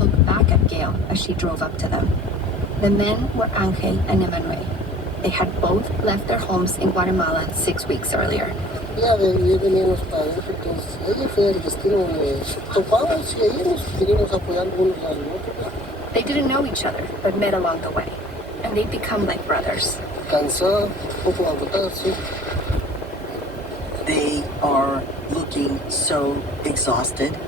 looked back at Gail as she drove up to them. The men were Angel and Emmanuel. They had both left their homes in Guatemala 6 weeks earlier. Ya veníamos para adentro, entonces ella fue el destino donde topamos y ahí nos seguimos apoyando unos a los otros. They didn't know each other, but met along the way, and they'd become like brothers. Cansado, poco agotado, sí. They are looking so exhausted.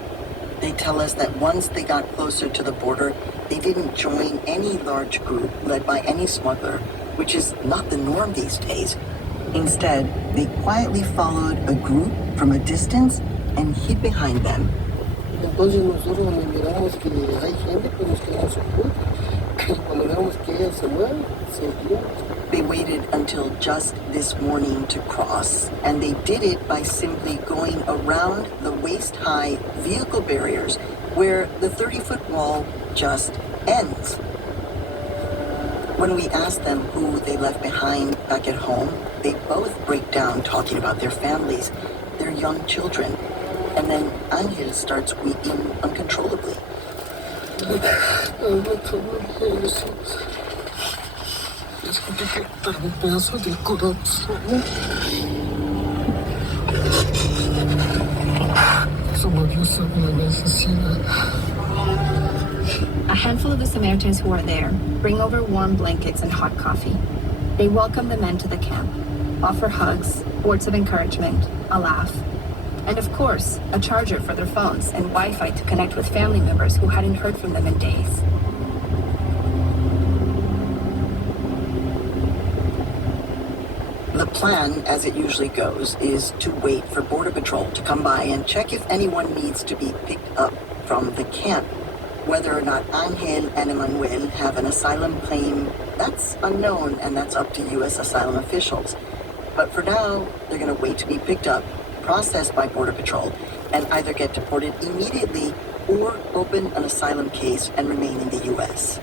They tell us that once they got closer to the border, they didn't join any large group led by any smuggler, which is not the norm these days. Instead, they quietly followed a group from a distance and hid behind them. Entonces nosotros cuando miramos que hay gente, pues nos quedamos ocultos. Y cuando vemos que ella se mueve, seguimos. They waited until just this morning to cross, and they did it by simply going around the waist-high vehicle barriers where the 30-foot wall just ends. When we ask them who they left behind back at home, they both break down talking about their families, their young children, and then Angel starts weeping uncontrollably. A handful of the Samaritans who are there bring over warm blankets and hot coffee. They welcome the men to the camp, offer hugs, words of encouragement, a laugh, and of course, a charger for their phones and Wi-Fi to connect with family members who hadn't heard from them in days. The plan, as it usually goes, is to wait for Border Patrol to come by and check if anyone needs to be picked up from the camp. Whether or not Angel and Emmanuel have an asylum claim, that's unknown, and that's up to U.S. asylum officials. But for now, they're going to wait to be picked up, processed by Border Patrol, and either get deported immediately or open an asylum case and remain in the U.S.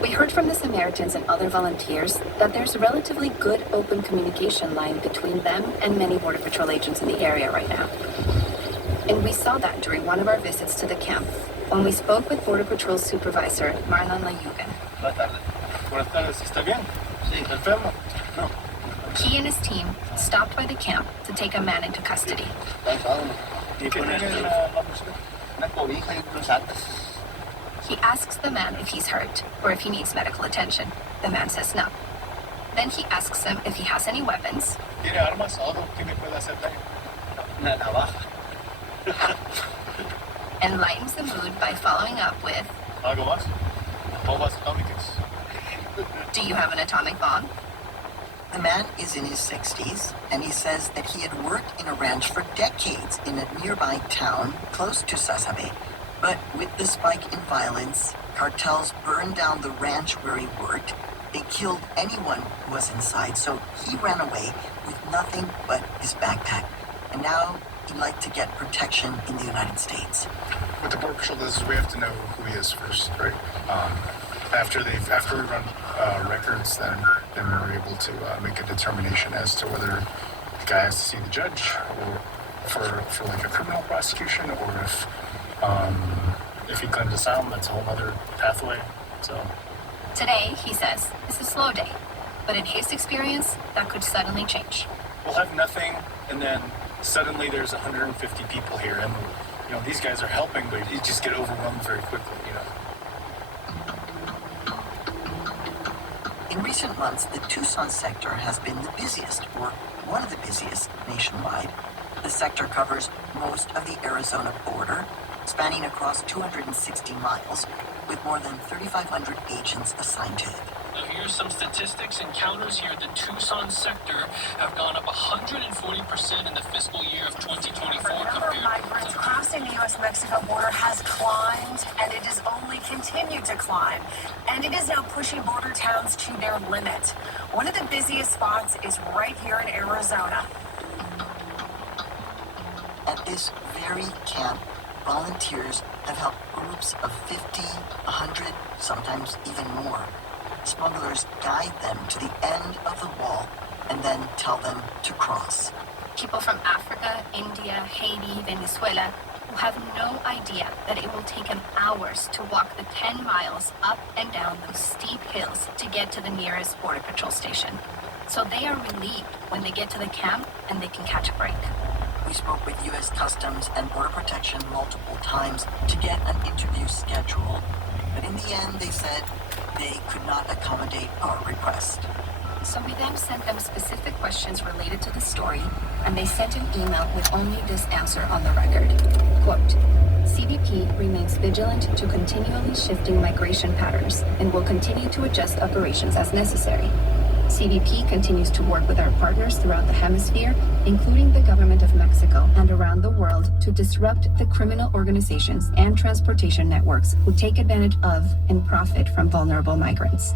We heard from the Samaritans and other volunteers that there's a relatively good open communication line between them and many Border Patrol agents in the area right now. And we saw that during one of our visits to the camp, when we spoke with Border Patrol Supervisor Marlon Layugan. Buenas tardes. ¿Está bien? Sí. ¿Enfermo? No. He and his team stopped by the camp to take a man into custody. He asks the man if he's hurt or if he needs medical attention. The man says no. Then he asks him if he has any weapons. ¿Tiene armas? ¿Algo que me pueda hacer daño? Una navaja. And lightens the mood by following up with, ¿Algo más? Bombas atómicas. do you have an atomic bomb? The man is in his 60s, and he says that he had worked in a ranch for decades in a nearby town close to Sasabe. But with the spike in violence, cartels burned down the ranch where he worked. They killed anyone who was inside, so he ran away with nothing but his backpack. And now he'd like to get protection in the United States. What the Border Patrol does is we have to know who he is first, right? After we run records, then we're able to make a determination as to whether the guy has to see the judge or for like a criminal prosecution, or if he claims asylum, that's a whole other pathway. So Today, he says, is a slow day. But in his experience, that could suddenly change. we'll have nothing, and then suddenly there's 150 people here, and these guys are helping, but you just get overwhelmed very quickly. In recent months, the Tucson sector has been the busiest, or one of the busiest, nationwide. The sector covers most of the Arizona border, spanning across 260 miles, with more than 3,500 agents assigned to it. Now here's some statistics. Encounters here at the Tucson sector have gone up 140% in the fiscal year of 2024 The number of migrants crossing the U.S.-Mexico border has climbed, and it has only continued to climb. And it is now pushing border towns to their limit. One of the busiest spots is right here in Arizona. At this very camp, volunteers have helped groups of 50, 100, sometimes even more. Smugglers guide them to the end of the wall and then tell them to cross. People from Africa, India, Haiti, Venezuela, have no idea that it will take them hours to walk the 10 miles up and down those steep hills to get to the nearest Border Patrol station. So they are relieved when they get to the camp and they can catch a break. We spoke with U.S. Customs and Border Protection multiple times to get an interview scheduled, but in the end they said they could not accommodate our request. So we then sent them specific questions related to the story, and they sent an email with only this answer on the record. Quote, CBP remains vigilant to continually shifting migration patterns and will continue to adjust operations as necessary. CBP continues to work with our partners throughout the hemisphere, including the government of Mexico and around the world, to disrupt the criminal organizations and transportation networks who take advantage of and profit from vulnerable migrants.